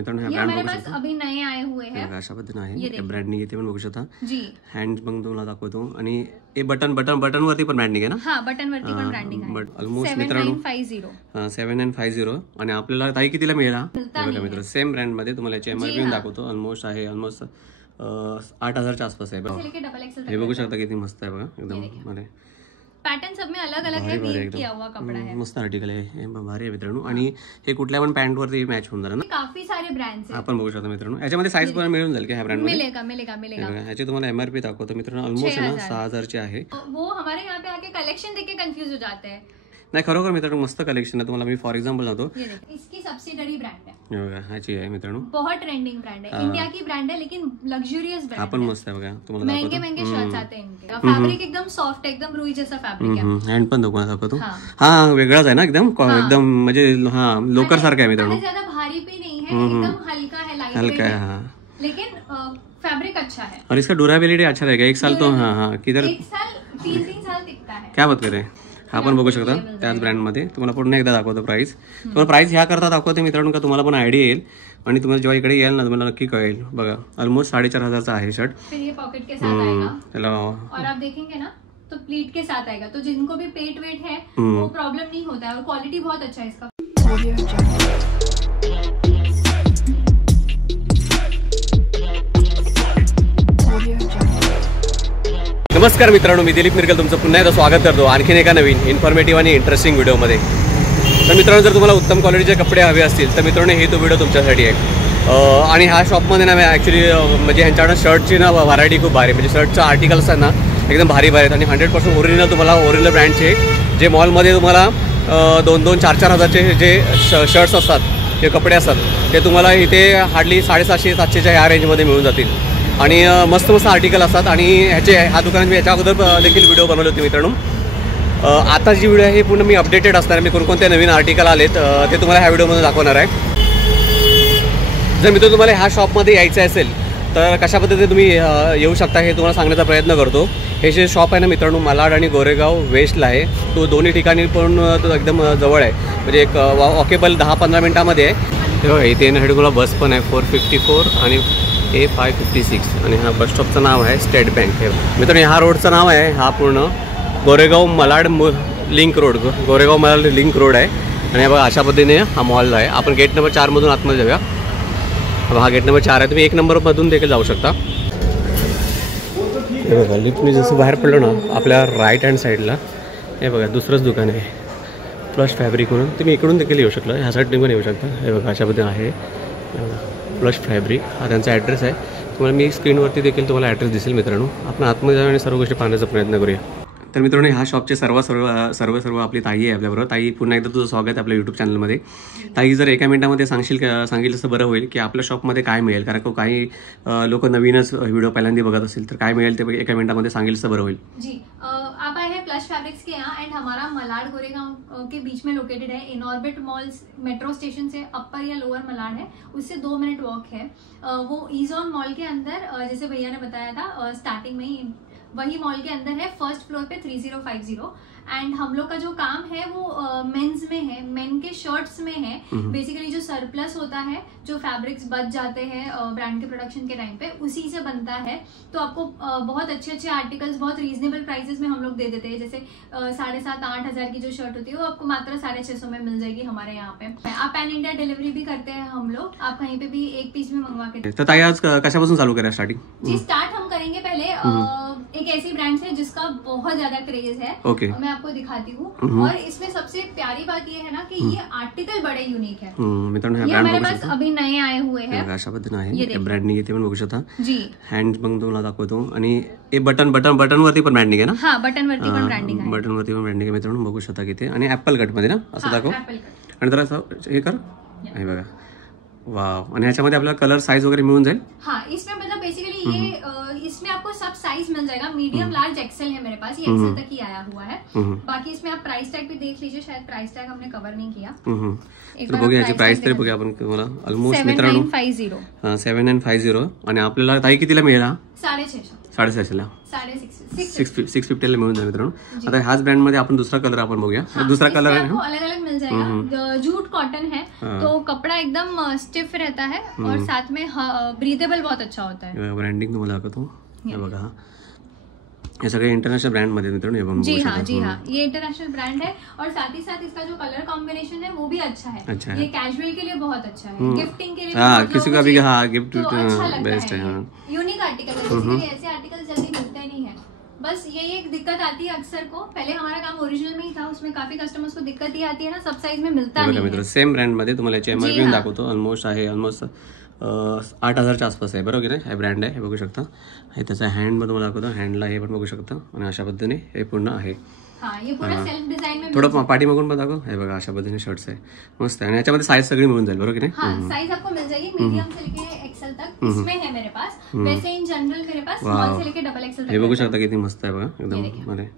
मित्रांनो ह्या ब्रँड बघू शकता, अभी नए आए हुए हैं, अशा पद्धतीने आहे ब्रँडिंग इथे पण बघू शकता जी। हँड पण तुम्हाला दाखवतो आणि हे बटन वरती पण ब्रँडिंग आहे ना? हां, बटन वरती पण ब्रँडिंग आहे। ऑलमोस्ट मित्रांनो 7950 आणि आपल्याला ताई कितीला मिळेल हा? बघा मित्र सेम ब्रँड मध्ये तुम्हाला याची एमआरपी दाखवतो। ऑलमोस्ट 8000 च्या आसपास आहे बघा। हे बघू शकता किती मस्त आहे बघा, एकदम भारी पैटर्न सब में अलग अलग है, वीव किया हुआ कपड़ा है, मस्त आर्टिकल आहे, भारी आहे मित्रांनो। आणि हे कुठल्या पण पॅन्ट वरती मॅच होऊन जाणार ना? काफी सारे ब्रँड्स आहेत, आपण बघू शकता मित्रांनो। याच्यामध्ये साईज पण मिळून जाईल का ह्या ब्रँड मध्ये? मिलेगा। ह्याची तुम्हाला एमआरपी दाखवतो मित्रांनो, ऑलमोस्ट 6000 ची आहे। वो हमारे यहाँ पे आके कलेक्शन देख के कंफ्यूज हो जाते हैं। नाही खरोखर मित्रांनो मस्त कलेक्शन आहे। तुम्हाला मी फॉर एक्झाम्पल सांगतो, इसकी सब्सिडरी ब्रँड है, हे बघा ह्याची आहे मित्रांनो, बहुत ट्रेंडिंग ब्रँड है, इंडिया की ब्रँड है लेकिन लग्जरियस ब्रँड है। आपण मस्त आहे बघा, तुम्हाला महंगे शर्ट्स आते हैं इनके, फैब्रिक एकदम सॉफ्ट है, एकदम रुई जैसा फैब्रिक है। हँड पण दाखवतो, हा वेगळाच आहे ना एकदम म्हणजे हा लोकर सारखा आहे मित्रांनो, ज्यादा भारी भी नहीं है, एकदम हल्का है, लाइट है, हाँ लेकिन फैब्रिक अच्छा है और इसका ड्यूरेबिलिटी अच्छा रहेगा। 1 साल तो हाँ किधर 1 साल 3 साल टिकता है। क्या बात करे, हा पण बघू शकता त्याच ब्रँडमध्ये। तुम्हाला पुन्हा एकदा दाखवतो प्राइस, तुम्हाला प्राइस ह्या करता दाखवते मित्रांनो का तुम्हाला पण आयडिया येईल आणि तुम्हाला जेव्हा इकडे येईल ना तुम्हाला नक्की कळेल। बघा ऑलमोस्ट 4500 चा आहे शर्ट, फिर ये पॉकेट के साथ आएगा त्याला और आप देखेंगे ना तो प्लीट के साथ आएगा, तो जिनको भी पेट वेट है वो प्रॉब्लम नहीं होता है और क्वालिटी बहुत अच्छा है इसका। नमस्कार मित्रांनो, मी दिलीप मिरकल तुमचं पुन्हा एकदा स्वागत करतो आणखीन एका नवीन इन्फॉर्मेटिव्ह आणि इंटरेस्टिंग व्हिडिओमध्ये। तर मित्रांनो जर तुम्हाला उत्तम क्वालिटीचे कपडे हवे असतील तर मित्रांनो हे तो व्हिडिओ तुमच्यासाठी आहे। आणि ह्या शॉपमध्ये ना ॲक्च्युली म्हणजे ह्यांच्याकडे शर्टची ना व्हरायटी खूप भारी, म्हणजे शर्टचं आर्टिकल्स आहेत ना एकदम भारी आहेत आणि 100% ओरिजिनल तुम्हाला ओरिजिनल ब्रँडचे जे मॉलमध्ये तुम्हाला 2-2, 4-4 हजारचे जे शर्ट्स असतात, जे कपडे असतात ते तुम्हाला इथे हार्डली 750-700च्या ह्या रेंजमध्ये मिळून जातील आणि मस्त मस्त आर्टिकल असतात। आणि ह्या दुकानात मी याच्या अगोदर देखील व्हिडिओ बनवले होते मित्रांनो। आता जी व्हिडिओ आहे ही पूर्ण मी अपडेटेड असणार, मी कोणकोणते नवीन आर्टिकल आलेत ते तुम्हाला ह्या व्हिडिओमध्ये दाखवणार आहे। जर मित्र तुम्हाला ह्या शॉपमध्ये यायचं असेल तर कशा पद्धतीने तुम्ही येऊ शकता हे तुम्हाला सांगण्याचा प्रयत्न करतो। हे जे शॉप आहे ना मित्रांनो मालाड आणि गोरेगाव वेस्टला आहे, तो दोन्ही ठिकाणी पण तो एकदम जवळ आहे, म्हणजे एक वॉकेबल 10-15 मिनिटामध्ये आहे। इथे येण्यासाठी तुम्हाला बस पण आहे 454 आणि A556 आणि हा बस स्टॉपचं नाव आहे स्टेट बँक। मित्रांनो ह्या रोडचं नाव आहे हा पूर्ण गोरेगाव Malad link road, Goregaon Malad link road आहे। आणि बघा अशा पद्धतीने हा मॉल आहे। आपण गेट नंबर 4 मधून आतमध्ये जाऊया। हा गेट नंबर 4 आहे, तुम्ही 1 नंबरमधून देखील जाऊ शकता। हे बघा लिफ्टने जसं बाहेर पडलो ना आपल्या राईट हँड साईडला हे बघा दुसरंच दुकान आहे प्लस फॅब्रिक म्हणून, तुम्ही इकडून देखील येऊ शकता, ह्या साईडने पण येऊ शकता। हे बघा अशा पद्धतीने आहे प्लस फॅब्रिक, हा त्यांचा ॲड्रेस आहे। तुम्हाला मी स्क्रीनवरती देखील तुम्हाला ॲड्रेस दिसेल मित्रांनो। आपण आतमध्ये जाऊन आणि सर्व गोष्टी पाहण्याचा प्रयत्न करूया। तर मित्रांनो ह्या शॉपचे सर्व आपली ताई आहे आपल्याबरोबर। ताई पुन्हा एकदा तुझं स्वागत आहे आपल्या यूट्यूब चॅनलमध्ये। ताई जर एका मिनिटामध्ये सांगेल असं बरं होईल की आपल्या शॉपमध्ये काय मिळेल, कारण काही लोक नवीनच व्हिडिओ पहिल्यांदा बघत असतील तर काय मिळेल ते एका मिनिटामध्ये सांगेल असं बरं होईल। जी आप आए हैं प्लस फैब्रिक्स के यहाँ एंड हमारा मलाड गोरेगांव के बीच में लोकेटेड है। इनऑर्बिट मॉल्स मेट्रो स्टेशन से अपर या लोअर मलाड है, उससे 2 मिनट वॉक है। वो ईजॉन मॉल के अंदर जैसे भैया ने बताया था स्टार्टिंग में ही वही मॉल के अंदर है, फर्स्ट फ्लोर पे 3050। एंड हम लोग का जो काम है वो मेंस में है, मेन के शर्ट्स में है। बेसिकली जो सरप्लस होता है, जो फैब्रिक्स बच जाते हैं ब्रांड के प्रोडक्शन के टाइम पे, उसी से बनता है। तो आपको बहुत अच्छे आर्टिकल्स बहुत रीजनेबल प्राइसेस में हम लोग दे देते हैं। जैसे 7,500-8 हजार की जो शर्ट होती है वो आपको मात्र 650 में मिल जाएगी हमारे यहाँ पे। आप पैन इंडिया डिलीवरी भी करते हैं हम लोग, आप कहीं पे भी एक पीस में मंगवा के। तो ताई आज कशापासून चालू करें स्टार्टिंग? जी स्टार्ट हम करेंगे पहले एक ऐसी ब्रांड है जिसका बहुत ज्यादा क्रेज है, मैं आपको दिखाती हूँ। और इसमें सबसे प्यारी बात ये है ना कि ये आर्टिकल बड़े यूनिक है। ये हमारे पास अभी नए आए हुए हैं, अशा पद्धतीने आहे ब्रँडिंग इथे पण बघू शकता जी। हँड पण तुम्हाला दाखवतो आणि हे बटन वरती पण ब्रँडिंग आहे ना? हां बटन वरती पण ब्रँडिंग आहे, बटन वरती पण ब्रँडिंग आहे मित्रांनो बघू शकता किती। आणि ऍपल कट मध्ये ना असं दाखव आणि जरा हे कर, हे बघा वाव। आणि ह्याच्यामध्ये आपल्याला कलर साइज वगैरह मिळून जाईल। हाँ इसमें मतलब बेसिकली ये इसमें आपको सब साइज मिल जाएगा, मीडियम लार्ज एक्सेल है मेरे पास, ये एक्सेल तक ही आया हुआ है। बाकी इसमें आप प्राइस टैग भी देख लीजिए, शायद प्राइस टैग हमने कवर नहीं किया। तर बघूया याची प्राइस तरी बघूया आपण तुम्हाला ऑलमोस्ट मित्रांनो 7950 7950 आणि आपल्याला ताई कितीला मिळेल? 650 650ला 650 मिळून जाईल मित्रांनो. आता ह्याच ब्रँड मध्ये आपण दुसरा कलर आपण बघूया. दुसरा कलर आहे अलग अलग मिल जाएगा. जूट कॉटन है तो कपड़ा एकदम स्टिफ रहता है और साथ में ब्रीदेबल बहुत अच्छा होता है. ब्रँडिंग तुम्हाला दाखवतो. हे बघा ये सगळे इंटरनेशनल ब्रांड मध्ये मित्रांनो हे बघू शकता. जी हाँ ये इंटरनेशनल ब्रांड है और साथ ही साथ इसका जो कलर कॉम्बिनेशन है वो भी अच्छा है. ये कैजुअल के लिए बहुत अच्छा है, गिफ्टिंग के लिए किसी का भी गिफ्ट बेस्ट है. यूनिक आर्टिकल है, बेसिकली ऐसे आर्टिकल जल्दी मिलते नहीं है. बस यही एक दिक्कत आती है अक्सर को. पहले हमारा काम ओरिजिनल में ही था, उसमें काफी कस्टमर्स को दिक्कत ही आती है ना, सब साइज में मिलता नहीं है. सेम ब्रँड मध्ये तुम्हाला याची एमआरपी दाखवतो. ऑलमोस्ट 8,000च्या आसपास आहे बरोबर की. हे ब्रँड आहे, हे बघू शकता. हे त्याचा हँड मध्ये तुम्हाला दाखवतो. हँडला हे पण बघू शकता आणि अशा पद्धतीने हे पूर्ण आहे. ये पूरा सेल्फ डिजाइन में थोडं पाठीमागून पण दाखव. हे बघा अशा पद्धतीने शर्ट्स आहे, मस्त आहे. आणि याच्यामध्ये साईज सगळी मिळून जाईल बरोबर की नाही. साइज आपको मिल जाएगी मीडियम से लेके एक्सेल तक इसमें है मेरे पास. वैसे इन जनरल मेरे पास स्मॉल से लेके डबल एक्सेल तक. हे बघू शकता किती मस्त आहे बघा एकदम. अरे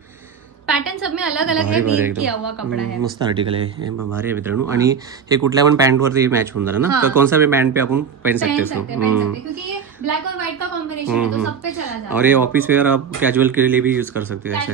पैटर्न सब में अलग अलग है, वीव किया हुआ कपड़ा है. मस्त आर्टिकल है, भारी आहे मित्रांनो. आणि हे कुठल्या पण पॅन्ट वरती मॅच होऊन जाणार ना. तर कोणसा भी पॅन्ट पे आपण पहन सकते हैं क्योंकि ये ब्लैक और व्हाइट का कॉम्बिनेशन है तो सब पे चला जाता है. और ये ऑफिस वेयर आप कैजुअल के लिए भी यूज कर सकते हैं ऐसे.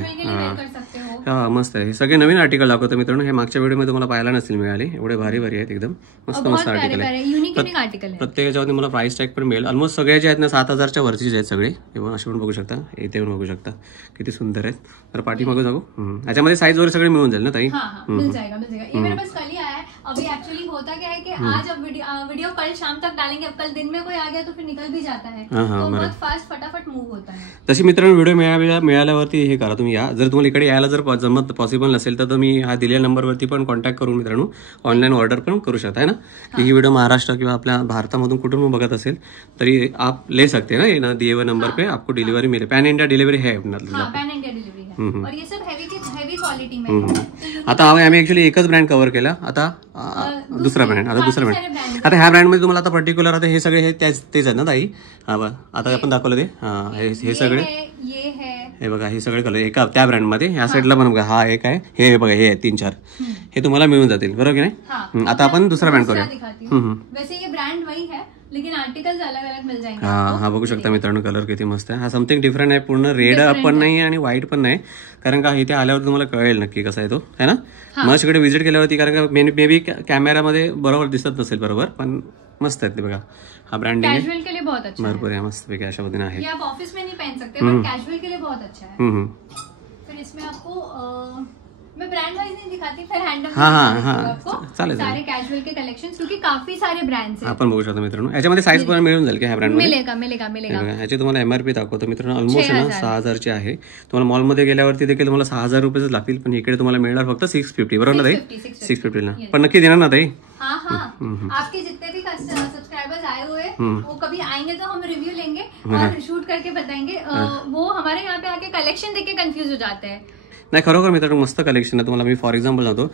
हा मस्त आहे. हे सगळे नवीन आर्टिकल दाखवतो मित्रांनो. हे मागच्या व्हिडिओ मध्ये तुम्हाला पाहायला नसतील मिळाले. एवढे भारी भारी आहेत एकदम मस्त मस्त आर्टिकल आहे. प्रत्येकाच्यावरती मला प्राइस टॅग पण मिळेल. ऑलमोस्ट सगळे जे आहेत ना 7,000च्या वरचीच आहेत सगळे. हे पण असे पण बघू शकता, इथे पण बघू शकता किती सुंदर आहेत. तर पाठीमागे जाऊ. याच्यामध्ये साइज वगैरे सगळे मिळून जाईल ना ताई. मिल जाएगा ये मेरे पास कल ही आया है. अभी एक्चुअली होता क्या है कि आज अब वीडियो कल शाम तक डालेंगे. अब कल दिन में कोई आ गया तो फिर निकल भी जाता है, तो बहुत फास्ट फटाफट मूव होता है. तशी मित्रांनो व्हिडिओ मिळाल्यावरती हे करा तुम्ही या. जर तुम्हाला इकडे यायला जर जमत पॉसिबल नसेल तर तुम्ही हा दिलेल्या नंबरवरती पण कॉन्टॅक्ट करून मित्रांनो ऑनलाईन ऑर्डर पण करू शकता है ना. ही व्हिडिओ महाराष्ट्र किंवा आपल्या भारतामधून कुठून बघत असेल तरी आप ले सकते हैं ना. दिए हुए नंबर पे आपको डिलीवरी मिले. पैन इंडिया डिलीवरी है पैन इंडिया डिलीवरी है और ये सब हेवी क्वालिटी में. आता आम्ही ऍक्च्युअली एकच ब्रँड कव्हर केला. आता दुसरा ब्रँड. आता ह्या ब्रँड मध्ये तुम्हाला आता पर्टिक्युलर आता हे सगळे हे तेच आहेत ना ताई. हा बघा आता आपण दाखवलं ते हे सगळे हे बघा हे सगळे कलर एका त्या ब्रँड मध्ये. ह्या साईडला पण बघा हा एक आहे, हे बघा हे 3-4 हे तुम्हाला मिळून जातील बरोबर की नाही. आता आपण दुसरा ब्रँड करूया. वैसे ये ब्रँड वही है लेकिन आर्टिकल्स अलग अलग मिल जाएंगे. हा बघू शकता मित्रांनो कलर किती मस्त आहे. हा समथिंग डिफरंट आहे. पूर्ण रेड पण नाही आणि व्हाईट पण नाही. कारण का इथे आल्यावर तुम्हाला कळेल नक्की कसा आहे तो है ना. मग इकडे व्हिजिट केल्यावरती कारण का मे बी कॅमेरामध्ये बरोबर दिसत नसेल बरोबर पण मस्त आहेत ते बघा. हा ब्रँडिंग कैजुअल के लिए बहुत अच्छा है. भरपूर आहे मस्त पैकी अशा पद्धतीने आहे. ये आप ऑफिस में नहीं पहन सकते बट कैजुअल के लिए बहुत अच्छा है. फिर इसमें आपको मैं ब्रांड वाइज नहीं दिखाती, फिर हैंडल चालेल सारे कैजुअल के कलेक्शंस क्योंकि काफी सारे ब्रँड्स आहेत. आपण बघू शकतो मित्रांनो. याच्यामध्ये साईज पण मिळून जाईल की ह्या ब्रँड मध्ये. मिलेगा. याची तुम्हाला एमआरपी दाखवतो मित्रांनो. ऑलमोस्ट ना 6,000ची आहे. तुम्हाला मॉलमध्ये गेल्यावरती देखील तुम्हाला 6,000 रुपयेच लागतील. पण इकडे तुम्हाला मिळणार फक्त 650 बरोबर ना ताई. 650 ला पण नक्की देणार ना ताई. हाँ आपके जितने भी सब्सक्राइबर्स आए हुए वो कभी आएंगे तो हम रिव्यू लेंगे और शूट करके बताएंगे. वो हमारे यहाँ पे आके कलेक्शन देख के कंफ्यूज हो जाते हैं. नाही खरोखर मित्रांनो मस्त कलेक्शन है. तुम्हाला मी फॉर एग्जांपल सांगतो.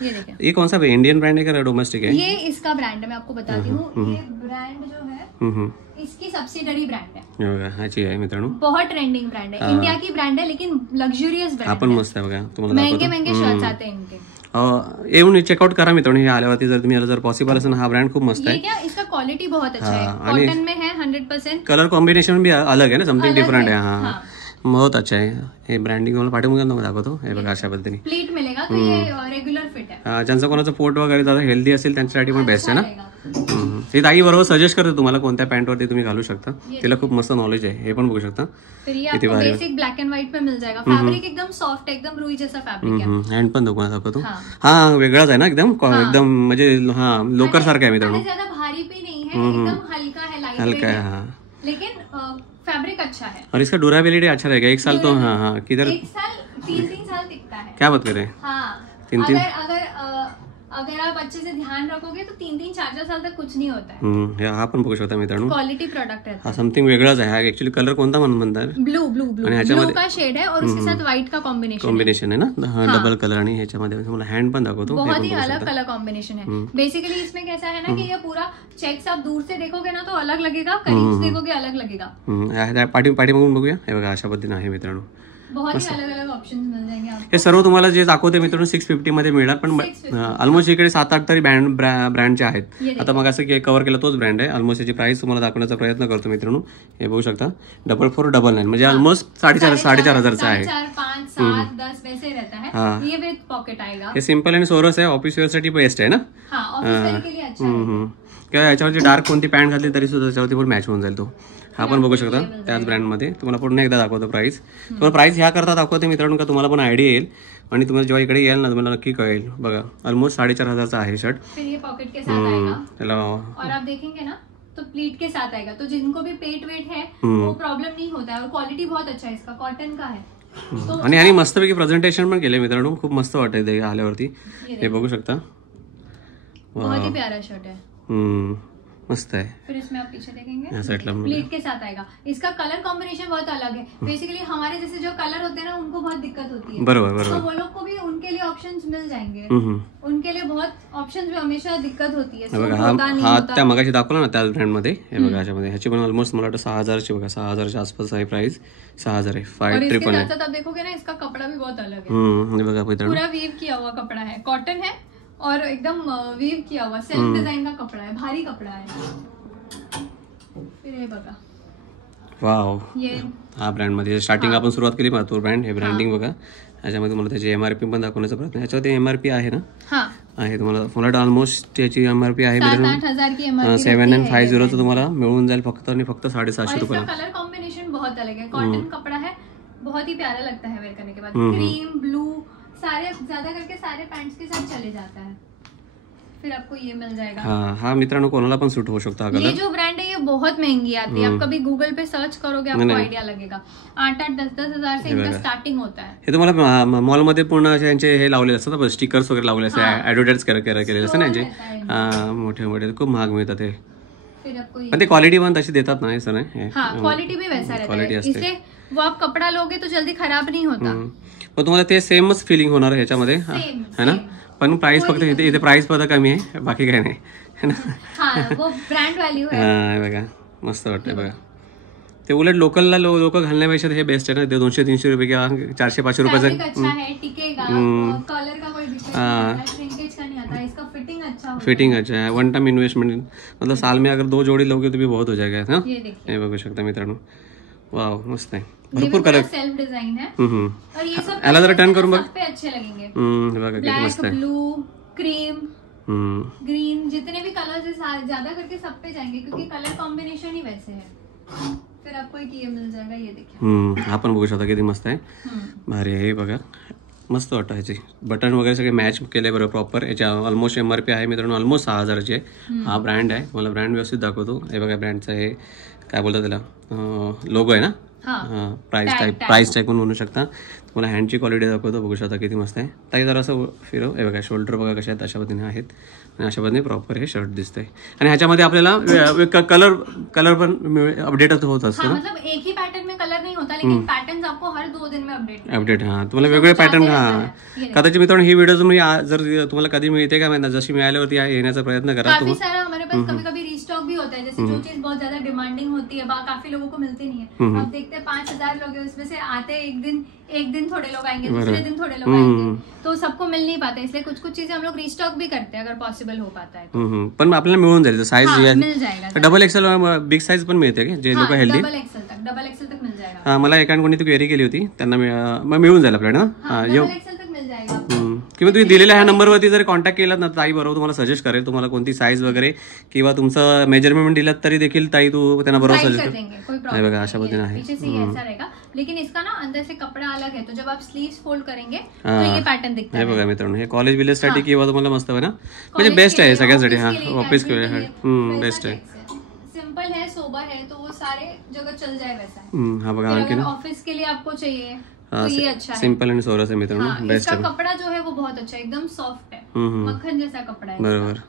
ये कौन सा इंडियन ब्रांड है क्या डोमेस्टिक है. ये इसका ब्रांड है, मैं आपको बताती हूँ. ये ब्रांड जो है इसकी सब्सिडरी ब्रांड है. ह्याची आहे मित्रांनो. बहुत ट्रेंडिंग ब्रांड है. इंडिया की ब्रांड है लेकिन लक्झुरियस ब्रांड. आपण मस्त आहे बघा. तुम्हाला महंगे शर्ट्स आते हैं इनके. येऊन चेकआउट करा मित्रांनो. हे आल्यावरती जर तुम्ही जर पॉसिबल असेल हा ब्रँड खूप मस्त आहे. इसका क्वालिटी बहुत अच्छा है. कॉटन में है 100%. कलर कॉम्बिनेशन भी अलग है ना, समथिंग डिफरंट है. हाँ बहुत अच्छा आहे. हे ब्रँडिंग मला पाठवून दाखवतो. हे बघा अशा पद्धतीने प्लीट मिलेगा तो ये रेग्युलर फिट है. ज्यांचं कोणाचं पोट वगैरे जरा हेल्दी असेल त्यांच्यासाठी पण बेस्ट आहे ना. हे ताई बरोबर सजेस्ट करते तुम्हाला कोणत्या पॅन्ट वरती तुम्ही घालू शकता. तिला खूप मस्त नॉलेज आहे. हे पण बघू शकता. किती भारी. बेसिक ब्लॅक अँड व्हाईट पे मिल जाएगा. फैब्रिक एकदम सॉफ्ट है, एकदम रुई जैसा फैब्रिक है. हँड पण दाखवतो. हा वेगळाच आहे ना एकदम म्हणजे हा लोकर सारखा आहे मित्रांनो. ज्यादा भारी भी नहीं है, एकदम हल्का है, लाइट हल्का है. हाँ लेकिन फैब्रिक अच्छा है और इसका ड्यूरेबिलिटी अच्छा रहेगा. 1 साल तो हाँ किधर 1 साल 3 साल टिकता है. क्या बात करें. हाँ 3 अगर आप अच्छे से ध्यान रखोगे तो 3-4 साल तक कुछ नहीं होता है. हा पण बघू शकता मित्रांनो. क्वालिटी प्रोडक्ट है. हा समथिंग वेगळाच आहे. हा ऍक्च्युअली कलर कोणता म्हणतात. ब्लू का शेड है और उसके साथ व्हाइट का कॉम्बिनेशन है ना. डबल कलर आणि ह्याच्यामध्ये तुम्हाला हँड पण दाखवतो. बहुत ही अलग कलर कॉम्बिनेशन है. बेसिकली इसमें कैसा है ना कि ये पूरा चेक्स आप दूर से देखोगे ना तो अलग लगेगा, करीब से देखोगे अलग लगेगा. पाठी बघून बघूया. हे बघा अशा पद्धतीने आहे मित्रांनो. बहुत ही अलग अलग ऑप्शन मिल जाएंगे आपको। हे सर्व तुम्हाला जे दाखवते मित्रांनो 650 मध्ये मिळणार, पण ऑलमोस्ट इकडे 7-8 तरी ब्रँडचे आहेत. आता मग असं कव्हर केलं तोच ब्रँड आहे. ऑलमोस्ट याची प्राइस तुम्हाला दाखवण्याचा प्रयत्न करतो मित्रांनो. हे बघू शकता 4499 म्हणजे ऑलमोस्ट 4,500 आहे. 4, 5, 7, 10 वैसे रहता है. ये विद पॉकेट आएगा. हे सिंपल आणि सोरस आहे. ऑफिस वेअर साठी बेस्ट आहे ना. हां, ऑफिस वेअर के लिए अच्छा है. किंवा याच्यावरती डार्क कोणती पॅन्ट घातली तरी सुद्धा त्याच्यावरती पण मॅच होऊन जाईल तो. हा पण बघू शकता त्याच ब्रँडमध्ये. तुम्हाला पुन्हा एकदा दाखवतो प्राइस. तुम्हाला प्राइस ह्या करता दाखवते मित्रांनो का तुम्हाला पण आयडिया येईल आणि तुम्हाला जेव्हा इकडे येईल ना तुम्हाला नक्की कळेल. बघा ऑलमोस्ट 4,500 आहे शर्ट. फिर ये पॉकेट के साथ आएगा और आप देखेंगे ना तो प्लीट के साथ आएगा. तो जिनको भी पेट वेट है वो प्रॉब्लम नहीं होता है और क्वालिटी बहुत अच्छा है इसका. कॉटन का है आणि मस्तपैकी प्रेझेंटेशन पण केले मित्रांनो. खूप मस्त वाटत आहे आल्यावरती. हे बघू शकता. बहुत ही प्यारा शर्ट है. मस्त है. फिर इसमें आप पीछे देखेंगे प्लीट के साथ आएगा. इसका कलर कॉम्बिनेशन बहुत अलग है. बेसिकली हमारे जैसे जो कलर होते हैं ना उनको बहुत दिक्कत होती है. बरोबर. तो वो लोग को भी उनके लिए ऑप्शंस मिल जाएंगे. उनके लिए बहुत ऑप्शन्स में हमेशा दिक्कत होती है. हा त्या मगाशी दाखवला ना त्या ब्रँड मध्ये. हे बघा याच्यामध्ये ह्याची पण ऑलमोस्ट मला वाटतं 6,000 ची बघा. 6,000 आसपास आहे प्राइस. 6,000 आहे. 5,300 है. आप देखोगे ना इसका कपड़ा भी बहुत अलग है. हे बघा मित्रांनो पूरा वीव किया हुआ कपड़ा है. कॉटन है और एकदम वीव किया हुआ सेल्फ डिजाइन का कपड़ा है. भारी कपड़ा है. फिर हे बघा वाव. हा ब्रँड मध्ये स्टार्टिंग आपण सुरुवात केली मातूर ब्रँड. हे ब्रँडिंग बघा. याच्यामध्ये मला त्याची MRP पण दाखवण्याचा प्रयत्न. ह्याच्यावरती MRP आहे ना. आहे तुम्हाला मला ऑलमोस्ट त्याची MRP आहे 7,000 की MRP. 7950 तुम्हाला मिळून जाईल फक्त आणि फक्त 750 रुपये. कलर कॉम्बिनेशन बहुत अलग है. कॉटन कपड़ा है. बहुत ही प्यारा लगता है वेयर करने के बाद. क्रीम ब्लू सारे ज्यादा करके सारे पैंट्स के साथ चले जाता है. फिर आपको ये मिल जाएगा. हा मित्रांनो कोणाला पण सूट होऊ शकतो. ये जो ब्रांड है ये बहुत महंगी आती है. आप कभी गूगल पे सर्च करोगे आपको आइडिया लगेगा. 8-8, 10-10 हजार से इनका स्टार्टिंग होता है. हे तुम्हाला मॉल मध्ये पूर्ण यांचे हे लावलेले असतात ना स्टिकर्स वगैरे लावलेले असतात. ऍडव्हर्टाइज केलेले असतात ना यांचे. मोठे मोठे खूप महाग मिळतात ते. पण ते क्वालिटी पण तशी देतात ना. असं नाही. क्वालिटी भी वैसा रहता है. इससे वो आप कपड़ा लोगे तो जल्दी खराब नहीं होता. पण तुम्हाला ते सेमच फिलिंग होणार आहे ह्याच्यामध्ये है ना. पण प्राइस फक्त इथे प्राइस फक्त कमी आहे बाकी काही नाही. वो ब्रँड व्हॅल्यू आहे. हा बघा मस्त वाटतंय बघा. ते उलट लोकलला लोक घालण्यापेक्षा हे बेस्ट आहे ना. ते 200-300 रुपये किंवा 400-500 रुपयाचं. अच्छा है टिकेगा. कलर का कोई दिक्कत नहीं. श्रिंकेज का नहीं आता. इसका फिटिंग अच्छा है. फिटिंग अच्छा है. वन टाइम इन्वेस्टमेंट मतलब साल में अगर 2 जोड़ी लोगे तो भी बहुत हो जाएगा. हाँ ये बघू शकता मित्रांनो. वाव मस्त आहे. भरपूर कलर सेल्फ डिजाइन है. और ये सब याला जरा टर्न करून बघ. सब पे अच्छे लगेंगे. बघा किती मस्त आहे. ब्लू क्रीम ग्रीन जितने भी कलर्स है ज्यादा करके सब पे जाएंगे क्योंकि कलर कॉम्बिनेशन ही वैसे है. फिर आपको एक ये मिल जाएगा. ये देखिए हा पण बघू शकता किती मस्त आहे. भारी आहे बघा. मस्त वाटतं ह्याची बटन वगैरे सगळे मॅच केले बरोबर प्रॉपर. याच्या ऑलमोस्ट MRP आहे मित्रांनो ऑलमोस्ट 6,000 ची आहे. हा ब्रँड आहे. तुम्हाला ब्रँड व्यवस्थित दाखवतो. हे बघा ब्रँडचा हे काय बोलतात त्याला लोगो आहे ना. प्राइस टॅग पण म्हणू शकता. तुम्हाला हँडची क्वालिटी दाखवतो. बघू शकता किती मस्त आहे. ताई जरा असं फिरव. हे बघा शोल्डर बघा कशा आहेत अशा पद्धतीने आहेत आणि अशा पद्धतीने प्रॉपर हे शर्ट दिसतंय. आणि ह्याच्यामध्ये आपल्याला कलर पण अपडेट होत असतो ना. मतलब एक ही पैटर्न में कलर नहीं होता लेकिन पैटर्न्स आपको हर 2 दिन में अपडेट. हा तुम्हाला वेगवेगळे पॅटर्न. कदाचित मित्रांनो ही व्हिडिओ तुम्ही जर तुम्हाला कधी मिळते का माहिती जशी मिळाल्यावरती येण्याचा प्रयत्न करा. काफी सारा हमारे पास कभी-कभी रीस्टॉक भी होता है. जैसे जो चीज बहुत ज्यादा डिमांडिंग होती है काफी लोगों को मिलती नहीं है. अब देखते हैं 5,000 लोग हैं उसमें से आते एक दिन थोड़े लोग आएंगे दूसरे दिन थोड़े लोग आएंगे तो सबको मिल नहीं पाता. इसलिए कुछ चीजें हम लोग रीस्टॉक भी करते हैं अगर पॉसिबल हो पाता है तो. पण आपल्याला मिळून जाईल साईज मिल जाएगा. डबल एक्सेल बिग साईज पण मिळते का जे लोक हेल्दी. डबल एक्सेल तक मिल जाएगा. हा मला एकाने कोणी ती क्वेरी केली होती त्यांना मिळून जाईल आपल्याला ना. डबल एक्सेल तक मिल जाएगा. किंवा तुम्ही दिलेल्या ह्या नंबरवरती जर कॉन्टॅक्ट केलात ना ताई बरोबर तुम्हाला सजेस्ट करेल. तुम्हाला कोणती साईज वगैरे किंवा तुमचं मेजरमेंट दिलात तरी देखील ताई तू त्यांना बरोबर सजेस्ट कर. बघा अशा पद्धतीने आहे. लेकिन इसका ना अंदर से कपड़ा अलग है तो जब आप स्लीव्स फोल्ड करेंगे तो ये पैटर्न दिखता है. हे बघा मित्रांनो हे कॉलेज विलेज साठी किंवा तुम्हाला मस्त आहे ना. म्हणजे बेस्ट आहे सगळ्यांसाठी. हा ऑफिस के लिए बेस्ट आहे. सिंपल है सोबर है तो वो सारे जगह चल जाए वैसा है. हा बघा आणखी ऑफिस के लिए आपको चाहिए तो ये अच्छा है. सिंपल आणि सोरस आहे मित्रांनो. बेस्ट है. कपड़ा जो है वो बहुत अच्छा है. एकदम सॉफ्ट है. मक्खन जैसा कपड़ा है. बरोबर.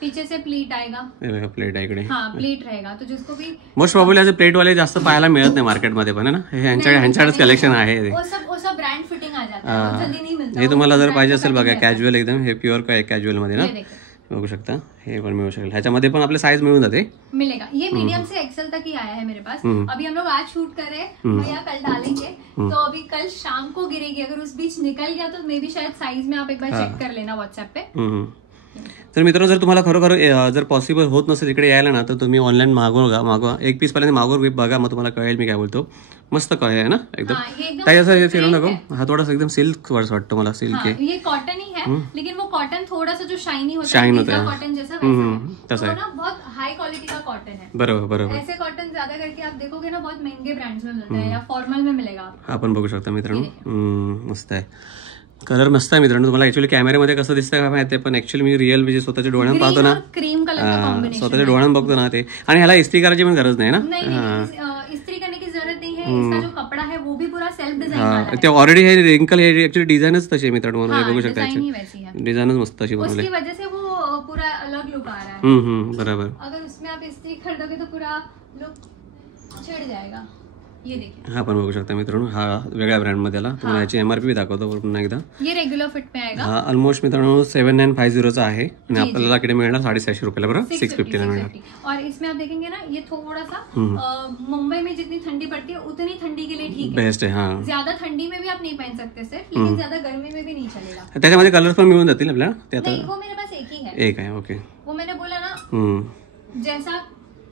पीछे से प्लीट आएगा. प्लेट आहे इकडे. प्लीट रहेगा तो जिसको भी मोस्ट प्रॉब्ली असे प्लेट वाले जास्त पाहायला मिळत नाही मार्केटमध्ये पण ना. ह्यांच्याकडेच कलेक्शन आहे. वो सब ब्रँड फिटिंग आ जाता है. जल्दी नहीं मिलता. हे तुम्हाला जर पाहिजे असेल बघा कॅज्युअल एकदम हे प्युअर काय कॅज्युअल मध्ये ना. बघू शकता हे पण मिळू शकेल. ह्याच्यामध्ये पण आपले साईज मिळून जाते. मिलेगा. ये मीडियम से एक्सेल तक ही आया है मेरे पास. अभी हम लोग आज शूट कर रहे हैं, भैया कल डालेंगे, तो अभी कल शाम को गिरेगी. अगर उस बीच निकल गया तो मे बी शायद साइज में आप एक बार चेक कर लेना व्हाट्सएप पे. तर मित्रांनो, जर तुम्हाला खरोखर जर पॉसिबल होत नसेल इकडे यायला ना, तर तुम्ही ऑनलाईन मागवा एक पीस पर्यंत मागवा बघा, मग तुम्हाला कळेल मी काय बोलतो. मस्त काय आहे ना एकदम. ताई असं फिरून नको. हा थोडासा एकदम सिल्क वर्स वाटतो मला. सिल्क आहे. ये कॉटन ही है, लेकिन वो कॉटन थोड़ा सा जो शाइनी होता शाइन है, होता है कॉटन जैसा वैसा तसा है. है. तो ना बहुत हाई क्वालिटी का कॉटन है. बरोबर बरोबर. ऐसे कॉटन ज्यादा करके आप देखोगे ना बहुत महंगे ब्रांड्स में मिलता है या फॉर्मल में मिलेगा आपको. आपण बघू शकता मित्रांनो. मस्त आहे. कलर मस्त आहे मित्रांनो. तुम्हाला ऍक्च्युअली कॅमेऱ्यामध्ये कसं दिसतं का माहिती, पण ऍक्च्युअली मी रिअल म्हणजे स्वतःच्या डोळ्यात पाहतो ना, क्रीम कलर का कॉम्बिनेशन, स्वतःच्या डोळ्यात बघतो ना ते. आणि ह्याला इस्त्री करायची पण गरज नाही ना. नहीं, इस्त्री करने की जरूरत नहीं है. इसका जो कपड़ा है वो भी पूरा सेल्फ डिजाइन वाला है. ते ऑलरेडी हे रिंकल हे ऍक्च्युअली डिझाइनच तशी आहे मित्रांनो. म्हणून बघू शकता डिजाइन ही वैसी है. डिझाइनच मस्त अशी बनवली. उसकी वजह से वो पूरा अलग लुक आ रहा है. बरोबर. अगर उसमें आप इस्त्री कर दोगे तो पूरा लुक छिड़ जाएगा. ये देखिए. हा पण बघू शकता मित्रांनो, हा वेगळ्या ब्रँड मध्ये आला. तुम्हाला याची MRP दाखवतो पुन्हा एकदा. ये रेग्युलर फिट में आएगा. हा ऑलमोस्ट मित्रांनो 7950 चा आहे आणि आपल्याला इकडे मिळणार 650 रुपयाला. बरोबर 650 ला मिळणार. और इसमें आप देखेंगे ना, ये थोड़ा सा मुंबई में जितनी ठंडी पड़ती है उतनी ठंडी के लिए ठीक है. बेस्ट आहे. हा ज्यादा ठंडी में भी आप नहीं पहन सकते सिर्फ, लेकिन ज्यादा गर्मी में भी नहीं चलेगा. त्याच्यामध्ये कलर पण मिळून जातील आपल्याला. ते आता वो मेरे पास एक ही है. एक आहे. ओके. वो मैंने बोला ना जैसा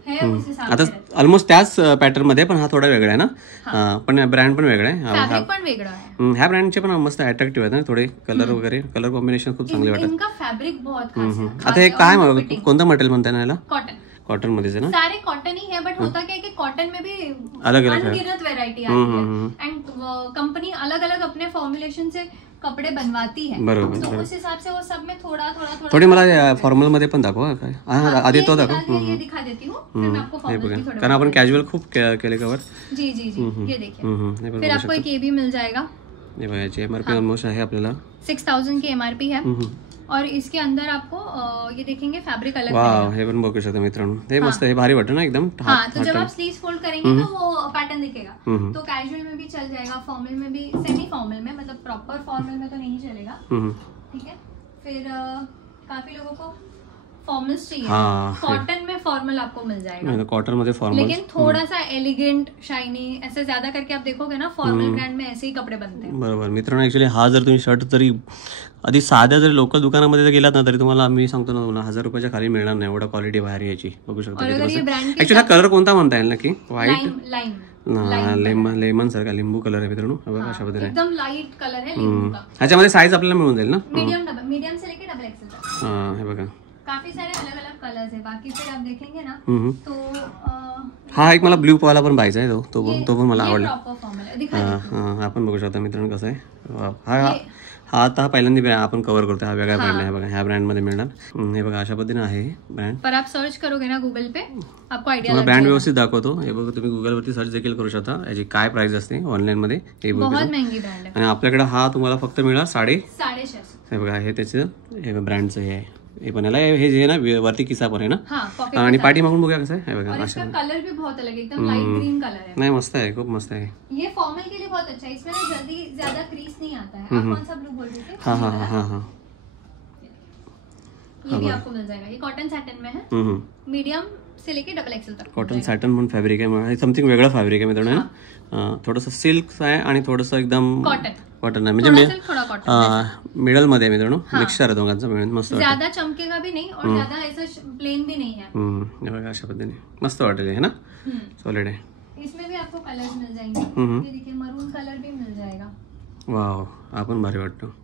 है उस हिसाब आता ऑलमोस्ट त्याच पॅटर्न मध्ये, पण हा थोडा वेगळा आहे ना. पण ब्रँड पण वेगळा आहे. फैब्रिक पण वेगळा आहे. ह्या ब्रँडचे पण मस्त अट्रॅक्टिव्ह आहेत ना थोडे कलर वगैरे. कलर कॉम्बिनेशन खूप चांगले वाटतात. इनका फैब्रिक बहुत खास है. आता हे काय कोणतं मटेरियल म्हणताय ना याला? कॉटन. कॉटन मध्येच आहे ना. सारे कॉटन ही है, बट होता क्या है कि कॉटन में भी अलग अलग अनगिनत वैरायटी आती है. एंड कंपनी अलग अलग अपने फॉर्मुलेशन से कपड़े बनवाती है. बरोबर. तो उस हिसाब से वो सब में थोड़ा थोड़ा थोडी मला फॉर्मल मध्ये पण दाखवा काय. आधी तो दाखव. ये दिखा देती हूँ, फिर मैं आपको फॉर्मल की थोड़ा. कारण आपण कॅज्युअल खूप केले कवर. जी जी जी. ये देखिए. फिर आपको एक ये भी मिल जाएगा. ये बघा याची MRP ऑलमोस्ट आहे आपल्याला 6000 की MRP है. और इसके अंदर आपको ये देखेंगे फैब्रिक अलग. वाव, हे पण बघू शकता मित्रांनो. हे मस्त आहे, भारी वाटतं ना एकदम. हाँ, तो जब आप स्लीव्स फोल्ड करेंगे तो वो पैटर्न दिखेगा. तो कैजुअल में भी चल जाएगा, फॉर्मल में भी, सेमी फॉर्मल में, मतलब प्रॉपर फॉर्मल में तो नहीं चलेगा. ठीक है. फिर काफी लोगों को फॉर्मल्स चाहिए. कॉटन में फॉर्मल आपको मिल जाएगा. कॉटन मध्ये फॉर्मल, लेकिन थोड़ा सा एलिगेंट शाइनी ऐसे ज्यादा करके आप देखोगे ना, फॉर्मल ब्रँड में ऐसे ही कपडे बनते हैं. बरोबर मित्रांनो. ऍक्च्युली हा जर तुम्ही शर्ट जरी आधी साध्या जरी लोकल दुकानामध्ये जर गेलात ना, तरी तुम्हाला मी सांगतो ना, तुम्हाला 1000 रुपयाच्या खाली मिळणार नाही. एवढा क्वालिटी बाहेर याची बघू शकता. ऍक्च्युली हा कलर कोणता म्हणता येईल नक्की? व्हाईट लेमन सारखा लिंबू कलर आहे मित्रांनो. अशा पद्धतीने एकदम लाईट कलर है लिंबू का. ह्याच्यामध्ये साईज आपल्याला मिळून जाईल ना. मीडियम से लेके डबल एक्सेल तक. हा, हे बघा काफी सारे अलग अलग कलर्स है. बाकी फिर आप देखेंगे ना तो हा एक मला ब्ल्यू वाला पण पाहिजे आहे. तो पण मला आवडला. आवडला. आपण बघू शकता मित्रांनो कसं आहे. हा आता पहिल्यांदा आपण कव्हर करतो. हा वेगळा ब्रँड आहे बघा. ह्या ब्रँड मध्ये मिळणार. हे बघा अशा पद्धतीने आहे ब्रँड. पर आप सर्च करोगे ना गूगल पे, आपको आयडिया लग ब्रँड व्यवस्थित दाखवतो. हे बघा तुम्ही गुगल वरती सर्च देखील करू शकता. याची काय प्राइस असते ऑनलाईन मध्ये हे बघू. बहुत महंगी ब्रँड आहे. आणि आपल्याकडे हा तुम्हाला फक्त मिळणार 650. 650. हे बघा हे त्याचं हे ब्रँडचं हे आहे. हे पण याला हे जे आहे ना वरती किसा पण आहे ना. आणि पाठी मागून बघूया कसं आहे. हे बघा अशा कलर भी बहुत अलग, एकदम लाइट ग्रीन कलर है. नाही मस्त आहे, खूप मस्त आहे. ये फॉर्मल के लिए बहुत अच्छा है. इसमें ना जल्दी ज्यादा क्रीज नहीं आता है. आप कौन सा ब्लू बोल रहे थे? हाँ. ये भी आपको मिल जाएगा. ये कॉटन सैटिन में है. मीडियम से लेके डबल एक्सेल तक. कॉटन सॅटन म्हणून फॅब्रिक आहे. समथिंग वेगळं फॅब्रिक आहे मित्रांनो. थोडंसं सिल्क आहे आणि थोडंसं एकदम कॉटन आहे. म्हणजे मिडल मध्ये मित्रांनो मिक्सचर आहे दोघांचं मिळून. मस्त ज्यादा चमकेगा भी नहीं और ज्यादा ऐसा प्लेन भी नहीं है. बघा अशा पद्धतीने मस्त वाटेल है ना. सॉलिड आहे. इसमें भी आपको कलर्स मिल जाएंगे. ये देखिए मरून कलर भी मिल जाएगा. वाव, आपण भारी वाटतो.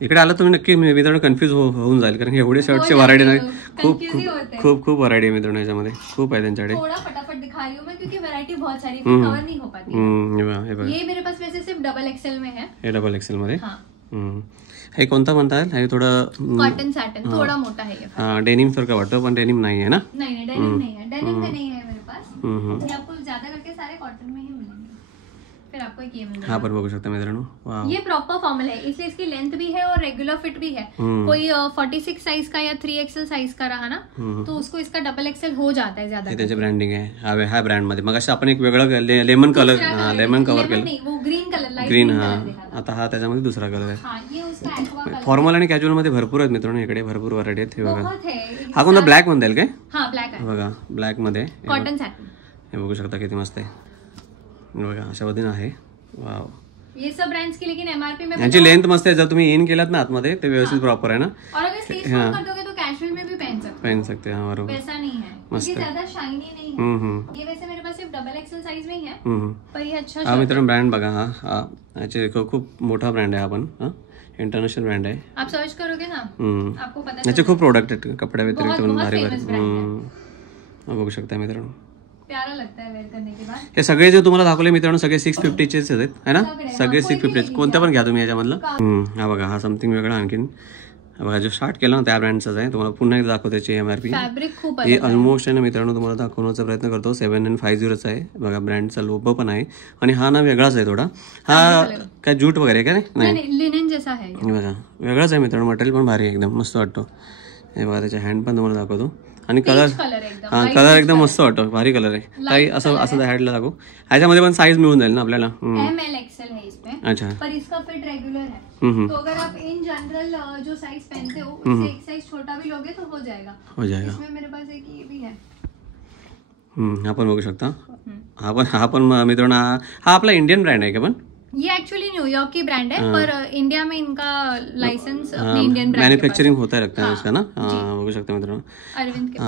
इकडे आला तुम्ही नक्की मित्रांनो कन्फ्युज होऊन जाईल, कारण एवढे शर्टची व्हरायटी नाही. खूप व्हरायटी आहे मित्रांनो याच्यामध्ये. खूप आहे त्यांच्याकडे. थोड़ा फटाफट दिखा रही हूँ मैं क्योंकि वैरायटी बहुत सारी कवर नहीं हो पाती. ये मेरे पास वैसे सिर्फ डबल एक्सेल में है. हे डबल एक्सेल मध्ये. हे कोणता म्हणता येईल? हे थोडं कॉटन सैटिन थोड़ा मोटा है. डेनिम सारखं वाटतं, पण डेनिम नाही आहे ना. नहीं डेनिम नहीं है. डेनिम में नहीं है मेरे पास. ये आपको ज्यादा करके सारे कॉटन में ही मिलेंगे. फिर आपको एक ये मिल जाएगा. हाँ पर बघू शकता मित्रांनो. ये प्रॉपर फॉर्मल है, इसलिए इसकी लेंथ भी है और रेगुलर फिट भी है. कोई 46 साइज का या 3XL साइज का रहा ना, तो उसको इसका डबल एक्सेल हो जाता है ज्यादा. त्याचे ब्रँडिंग आहे ह्या ब्रँड मध्ये. मग आपण एक वेगळं लेमन कलर लेमन कव्हर केलं. वो ग्रीन कलर, ग्रीन. हा, आता हा त्याच्यामध्ये दुसरा कलर आहे. इसका aqua color फॉर्मल आणि कॅज्युअल मध्ये भरपूर आहेत मित्रांनो, इकडे भरपूर व्हरायटी आहेत. हे बघा, बहुत है. हा कोणता ब्लॅक म्हणता येईल काय? हाँ ब्लॅक आहे बघा ब्लॅक मध्ये कॉटन सॅटिन. हे बघू शकता किती मस्त आहे. बघा अशा पद्धतीने आहे. वाव, ये सब ब्रांड्स की लेकिन एमआरपी में यांची लेंथ मस्त आहे. जर तुम्ही इन केलात ना आतमध्ये ते व्यवस्थित प्रॉपर आहे ना, और अगर स्लीव्स फोल्ड कर दोगे तो कैजुअल में भी पहन सकते हा बरोबर. वैसा नहीं है मस्त क्योंकि है. ज्यादा शाइनी नहीं है. ये वैसे मेरे पास सिर्फ डबल एक्सेल साइज में ही है पर ये अच्छा हा मित्रांनो ब्रँड बघा. हा याचे खूप मोठा ब्रँड आहे. हा पण इंटरनॅशनल ब्रँड आहे. आप सर्च करोगे ना आपको पता याचे खूप प्रोडक्ट आहेत कपड्या व्यतिरिक्त पण भारी भारी. है. बघू शकता मित्रांनो, प्यारा लगता है वेयर करने के बाद. हे सगळे जे तुम्हाला दाखवले मित्रांनो सगळे 650 आहेत है ना, सगळे 650. कोणतं पण घ्या तुम्ही याच्यामधलं. हा बघा, हा समथिंग वेगळा आणखीन. बघा जो स्टार्ट केला ना त्या ब्रँडचाच आहे. तुम्हाला पुन्हा एकदा दाखवतो त्याची एमआरपी. फॅब्रिक खूप हे ऑलमोस्ट आहे ना मित्रांनो, तुम्हाला दाखवण्याचा प्रयत्न करतो. 7950 आहे. बघा ब्रँडचा लोगो पण आहे आणि हा ना वेगळाच आहे थोडा. हा काय जूट वगैरे का नाही, लिनेन जैसा है. बघा वेगळाच आहे मित्रांनो. मटेरियल पण भारी आहे, एकदम मस्त वाटतो. हे बघा त्याचे हँड पण तुम्हाला दाखवतो. आणि कलर, हा कलर एकदम मस्त वाटतो, भारी कलर आहे. काही असं असं हॅडला दाखवू. ह्याच्यामध्ये पण साईज मिळून जाईल ना आपल्याला. ML XL है इसमें. अच्छा, पर इसका फिट रेगुलर है. तो अगर आप इन जनरल जो साइज पहनते हो उससे एक साइज छोटा भी लोगे तो हो जाएगा. इसमें मेरे पास एक ये भी है. हा पण बघू शकता. हा पण मित्रांनो हा आपला इंडियन ब्रँड आहे का? पण ये एक्चुअली न्यूयॉर्क की ब्रांड है पर इंडिया में इनका लाइसेंस अपने इंडियन ब्रांड मॅन्युफॅक्चरिंग होता लगता है इसका ना. बघू शकता मित्रांनो, अरविंद के.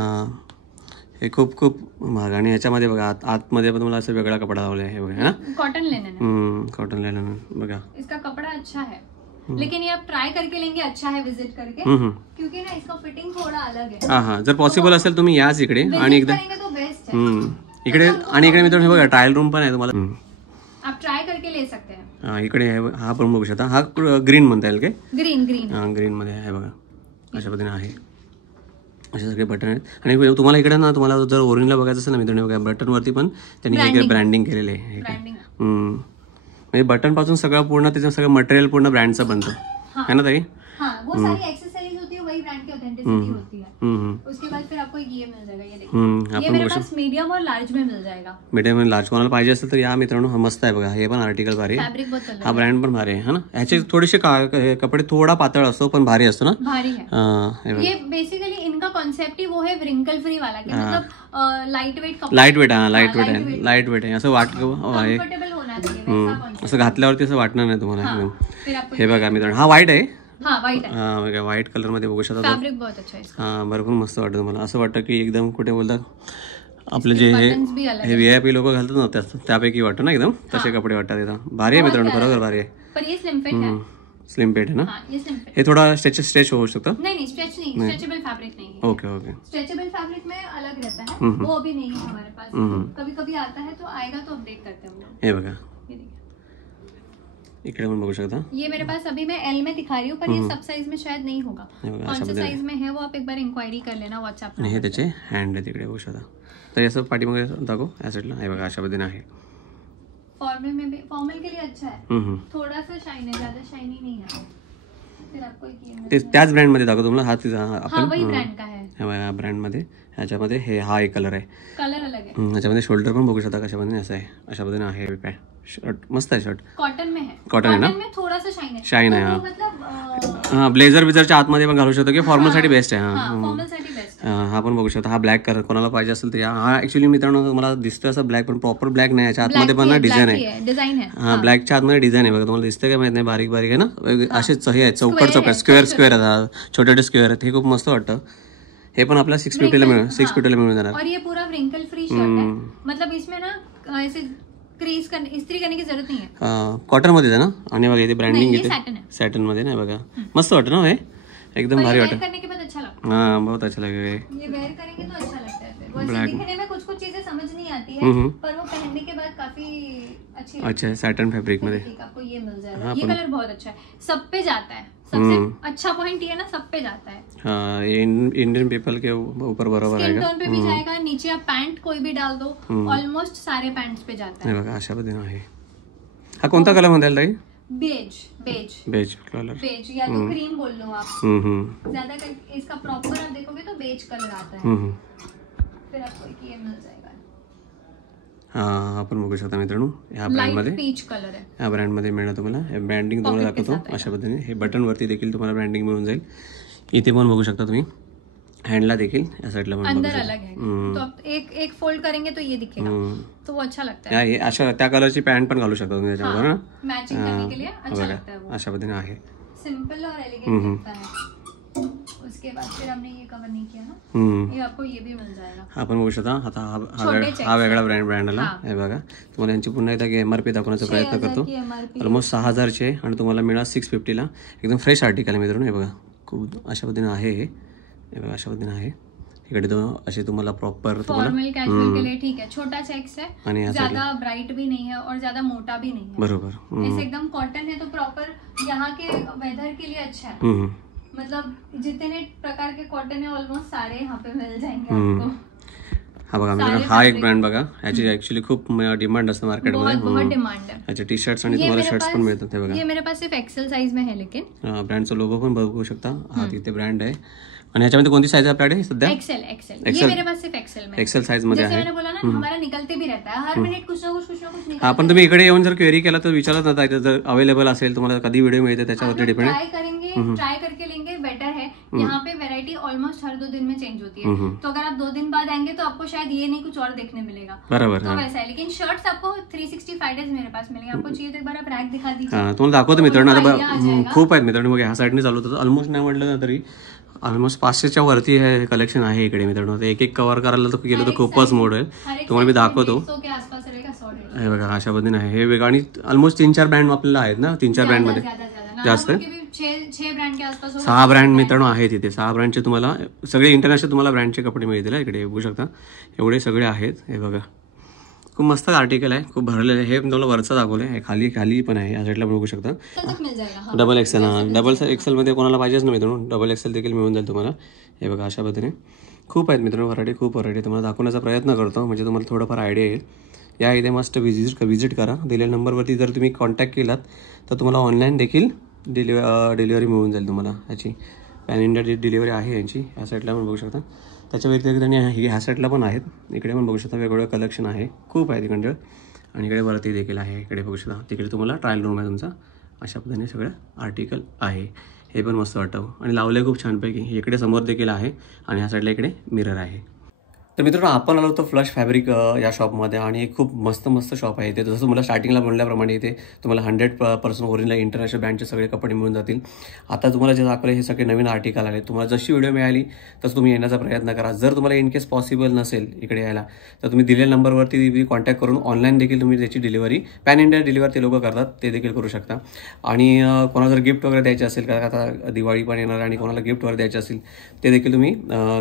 हे खूप खूप महाग. आणि ह्याच्यामध्ये बघा आतमध्ये पण तुम्हाला असं वेगळा कपडा लावला आहे. हे बघा ना, कॉटन लेना है. कॉटन लेना बघा. इसका कपड़ा अच्छा है लेकिन ये आप ट्राई करके लेंगे अच्छा है विजिट करके क्योंकि ना इसका फिटिंग थोड़ा अलग है. हा जर पॉसिबल असेल तुम्ही याच इकडे आणि एकदा तो बेस्ट है. इकडे आणि इकडे मित्रांनो हे बघा ट्रायल रूम पण आहे तुम्हाला. आप ट्राई करके ले सकते हैं. इकडे हा पण बघू शकता. हा ग्रीन म्हणता येईल काय? ग्रीन हा ग्रीन मध्ये आहे बघा. अशा पद्धतीने आहे. असे सगळे बटन आहेत. आणि तुम्हाला इकडे ना तुम्हाला जर ओरिजिनल बघायचं असेल ना मित्रांनो बघा बटन वरती पण त्यांनी ब्रँडिंग केलेले आहे. म्हणजे बटन पासून सगळं पूर्ण त्याचं सगळं मटेरियल पूर्ण ब्रँडचं बनतं है ना ताई. वो सारी एक्सेसरीज होती है वही ब्रांड की ऑथेंटिसिटी होती है. उसके बाद फिर आपको एक ये मिल जाएगा. ये देखिए ये मेरे पास मीडियम और लार्ज में मिल जाएगा. मीडियम आणि लार्ज कोणाला पाहिजे असेल तर या मित्रांनो. हा मस्त आहे बघा. हे पण आर्टिकल भारी आहे. फॅब्रिक बहुत हा ब्रँड पण भारी आहे ना. ह्याचे थोडेसे कपडे थोडा पातळ असतो पण भारी असतो ना. भारी है. ये बेसिकली इनका कॉन्सेप्ट ही वो है व्रिंकल फ्री वाला कि मतलब लाइट वेट कपड़ा. लाइट वेट हा लाइट वेट आहे असं कंफर्टेबल होना चाहिए. असं घातल्यावरती असं वाटणार नाही तुम्हाला. हे बघा मित्रांनो हा व्हाईट आहे. व्हाईट व्हाईट कलर मध्ये बघू शकता. फॅब्रिक बहुत अच्छा है. हा भरपूर मस्त वाटतं तुम्हाला. असं वाटतं की एकदम कुठे बोलतात आपले जे हे VIP लोक घालतात ना त्यापैकी वाटतं ना एकदम तसे कपडे वाटतात एकदम. भारी आहे मित्रांनो, खरोखर भारी आहे. पर ये स्लिम फिट है. स्लिम पेट आहे ना. ये स्लिम फिट. हे थोडा स्ट्रेच होऊ शकतं. नहीं स्ट्रेच नहीं, स्ट्रेचेबल फैब्रिक नहीं है. ओके. स्ट्रेचेबल फैब्रिक में अलग रहता है. वो अभी नहीं है हमारे पास. कभी कभी आता है तो आएगा तो अपडेट करते हैं हम लोग. हे बघा इकडे पण बघू शकता. ये मेरे पास अभी मैं L में दिखा रही हूँ पर ये सब साइज में शायद नहीं होगा. कौन सा साइज में है वो आप एक बार इंक्वायरी कर लेना व्हाट्सएप पे. हे त्याचे हँड आहे तिकडे बघू शकता. तर असं पाठीमागे दाखव या साईडला. हे बघा अशा पद्धतीने आहे. फॉर्मल में भी, फॉर्मल के लिए अच्छा है. थोड़ा सा शाइन है, ज्यादा शाइनी नहीं है. फिर आपको ते त्याच ब्रँड मध्ये दाखव तुम्हाला. हा आपण वही ब्रँड का है. ह्या ब्रँड मध्ये ह्याच्यामध्ये हे हा एक कलर आहे. कलर अलग है. ह्याच्यामध्ये शोल्डर पण बघू शकता कशा पद्धतीने असं आहे. अशा पद्धतीने आहे पॅन्ट. शर्ट मस्त आहे. शर्ट कॉटन में है. कॉटन है ना. में थोड़ा सा शाइन है. शाइन है हाँ. मतलब हाँ ब्लेझर बिझरच्या आतमध्ये पण घालू शकतो की फॉर्मल साठी बेस्ट आहे. फॉर्मल साठी बेस्ट. हा पण बघू शकता. हा ब्लॅक कलर कोणाला पाहिजे असेल तर हा ऍक्च्युअली मित्रांनो मला दिसतोय असं ब्लॅक पण प्रॉपर ब्लॅक नाही. याच्या आतमध्ये पण ना डिझाईन आहे. हा ब्लॅकच्या आतमध्ये डिझाईन आहे बघा. तुम्हाला दिसतंय का माहित नाही. बारीक बारीक आहे ना. असेच हे आहे चौकट स्क्वेअर आहेत. छोटे स्क्वेअर आहेत. हे खूप मस्त वाटतं. हे पण आपल्याला 650 ला मिळून जाणार. और ये पूरा व्रिंकल फ्री शर्ट है. मतलब इसमें ना ऐसे क्रीज करने इस्त्री करने की जरूरत नहीं है. कॉटन मध्ये आहे ना. आणि बघा इथे ब्रँडिंग येते सॅटन मध्ये नाही बघा. मस्त वाटतं ना. हे एकदम भारी वाटतं. करने के बाद अच्छा लगता है. हाँ बहुत अच्छा लगेगा. ये वेयर करेंगे तो अच्छा लगता है. वैसे दिखने में कुछ चीजें समझ नहीं आती है पर वो पहनने के बाद काफी अच्छी. अच्छा है. सैटन फैब्रिक मध्ये आपको ये मिल जाएगा. ये कलर बहुत अच्छा है. सब पे जाता है. सबसे अच्छा पॉइंट ये ना सब पे जाता है. हाँ ये इंडियन पीपल के ऊपर बरोबर आएगा. स्किन टोन पे भी जाएगा. नीचे आप पैंट कोई भी डाल दो ऑलमोस्ट सारे पैंट्स पे जाता है. बघा अशा पद्धतीने आहे. हा कोणता कलर म्हणता येईल ताई? Beige colour. बेज या तो क्रीम बोल लो आप. ज्यादा इसका प्रॉपर आप देखोगे तो बेज कलर आता है. फिर आपको ये मिल जाएगा. हा आपण बघू शकता मित्रांनो ह्या लाइट ब्रँडमध्ये पीच कलर आहे. ह्या ब्रँडमध्ये मिळणार तुम्हाला. हे ब्रँडिंग तुम्हाला दाखवतो अशा पद्धतीने. हे बटनवरती देखील तुम्हाला ब्रँडिंग मिळून जाईल. इथे पण बघू शकता तुम्ही हँडला देखील या साईडला पण अंदर अलग है तो आप एक फोल्ड करेंगे तो ये दिखेगा तो वो अच्छा लगता है. अशा त्या कलरची पॅन्ट पण घालू शकता तुम्ही त्याच्यावर ना मैचिंग करने के लिए अच्छा लगता है वो. अशा पद्धतीने आहे. सिंपल और एलिगेंट दिखता है. उसके बाद फिर हमने ये कवर नहीं किया ना, ये आपको ये भी मिल जाएगा. आपण बघू शकता. आता हा वेगळा ब्रँड आला. हे बघा तुम्हाला यांची पुन्हा एकदा MRP दाखवण्याचा प्रयत्न करतो. ऑलमोस्ट 6000चे आहे आणि तुम्हाला मिळणार 650ला. एकदम फ्रेश आर्टिकल आहे मित्रांनो. हे बघा खूप अशा पद्धतीने आहे. हे बघा अशा पद्धतीने आहे. इकडे तो असे तुम्हाला प्रॉपर फॉर्मल कैजुअल के लिए ठीक है. छोटा चेक्स है, ज्यादा ब्राइट भी नहीं है और ज्यादा मोटा भी नहीं है. बरोबर. ऐसे एकदम कॉटन है तो प्रॉपर यहाँ के वेदर के लिए अच्छा है. मतलब जितने प्रकार के कॉटन है ऑलमोस्ट सारे यहाँ पे मिल जाएंगे आपको. हा बघा मित्रांनो हा एक ब्रँड बघा. याची ऍक्च्युअली खूप डिमांड असते मार्केटमध्ये. बहुत डिमांड है. याचे टी शर्ट्स आणि तुम्हाला शर्ट्स पण मिळतात. हे बघा ये मेरे पास सिर्फ एक्सेल साइज में है लेकिन ब्रँडचा लोगो पण बघू शकता. हा तिथे ब्रँड आहे. आणि याच्यामध्ये कोणती साइज आपल्याकडे सध्या? एक्सेल. ये मेरे पास सिर्फ एक्सेल में. एक्सेल साइज मध्ये आहे. मैंने बोला ना हमारा निकलते भी रहता है हर मिनिट कुछ ना कुछ निकलता. हा पण तुम्ही इकडे येऊन जर क्वेरी केला तर विचारत नव्हता जर अवेलेबल असेल तुम्हाला कधी व्हिडिओ मिळते त्याच्यावरती डिपेंड आहे. ट्राई करके लेंगे बेटर है. यहाँ पे वैरायटी ऑलमोस्ट हर 2 दिन में चेंज होती है. तो अगर आप 2 दिन बाद आएंगे तो आपको शायद ये नहीं कुछ और देखने मिलेगा. बराबर तो वैसा है. लेकिन शर्ट्स आपको 365 डेज मेरे पास मिलेंगे. आपको चाहिए तो एक बार आप रैक दिखा दीजिए. तुम्हाला दाखवतो मित्रांनो. आता खूप आहेत मित्रांनो. मग ह्या साईडने चालू होतं ऑलमोस्ट नाही म्हटलं ना तरी ऑलमोस्ट 500च्या वरती हे कलेक्शन आहे इकडे मित्रांनो. एक एक कव्हर करायला तर गेलं तर खूपच मोड आहे. तुम्हाला मी दाखवतो. हे बघा अशा पद्धतीने आहे. हे वेगळं आणि ऑलमोस्ट 3-4 ब्रँड आपल्याला आहेत ना. 3-4 ब्रँड मध्ये जास्त 6 ब्रँड मित्रांनो आहेत इथे. 6 ब्रँडचे तुम्हाला सगळे इंटरनॅशनल तुम्हाला ब्रँडचे कपडे मिळतील. इकडे बघू शकता एवढे सगळे आहेत. हे बघा खूप मस्त आर्टिकल आहे. खूप भरलेलं आहे. हे तुम्हाला वरचं दाखवलंय. हे खाली पण आहे. या साईडला बघू शकता. Double XL. डबल एक्सेल मध्ये कोणाला पाहिजेच ना मित्रांनो डबल एक्सेल देखील मिळून जाईल तुम्हाला. हे बघा अशा पद्धतीने खूप आहेत मित्रांनो व्हरायटी. खूप व्हरायटी तुम्हाला दाखवण्याचा प्रयत्न करतो म्हणजे तुम्हाला थोडंफार आयडिया येईल. या इथे मस्त व्हिजिट करा. दिलेल्या नंबरवरती जर तुम्ही कॉन्टॅक्ट केलात तर तुम्हाला ऑनलाईन देखील डिलिव्हरी मिळून जाईल तुम्हाला. याची पॅन इंडिया डिलिव्हरी आहे यांची. या साईडला पण बघू शकता. त्याच्या व्यतिरिक्त आणि ह्या साईडला पण आहेत. इकडे पण बघू शकता वेगवेगळं कलेक्शन आहे. खूप आहे तिकडं आणि इकडे वरती देखील आहे. इकडे बघू शकता तिकडे तुम्हाला ट्रायल रूम आहे तुमचा. अशा पद्धतीने सगळं आर्टिकल आहे. हे पण मस्त वाटतं आणि लावलं आहे खूप छानपैकी. इकडे समोर देखील आहे आणि ह्या साईडला इकडे मिरर आहे. तर मित्रांनो आपण आलो होतो फ्लश फॅब्रिक या शॉपमध्ये आणि खूप मस्त शॉप आहे. ते जसं तुम्हाला स्टार्टिंगला बोलल्याप्रमाणे इथे तुम्हाला 100% ओरिजिनल इंटरनॅशनल ब्रँडचे सगळे कपडे मिळून जातील. आता तुम्हाला जे दाखवले हे सगळे नवीन आर्टिकल आले. तुम्हाला जशी व्हिडिओ मिळाली तसं तुम्ही येण्याचा प्रयत्न करा. जर तुम्हाला इन केस पॉसिबल नसेल इकडे यायला तर तुम्ही दिलेल्या नंबरवरती कॉन्टॅक्ट करून ऑनलाईन देखील तुम्ही त्याची डिलिव्हरी पॅन इंडिया डिलिव्हरी ते लोक करतात ते देखील करू शकता. आणि कोणाला जर गिफ्ट वगैरे द्यायचे असेल कारण आता दिवाळी पण येणार आणि कोणाला गिफ्ट वगैरे द्यायचे असेल ते देखील तुम्ही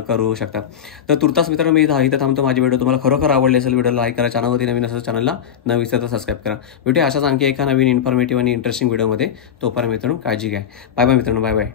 करू शकता. तर तुर्तास मित्रांनो मी इथं थांबतो. माझी व्हिडिओ तुम्हाला खरोखर आवडली असेल व्हिडिओ लाईक करा. चॅनलवरती नवीन असेल चॅनलला न विसरता सबस्क्राईब करा. भेटूया अशाच आणखी एका नवीन इन्फॉर्मेटिव्ह आणि इंटरेस्टिंग व्हिडिओमध्ये. तोपर्यंत मित्रांनो काळजी घ्या. बाय बाय मित्रांनो. Bye bye.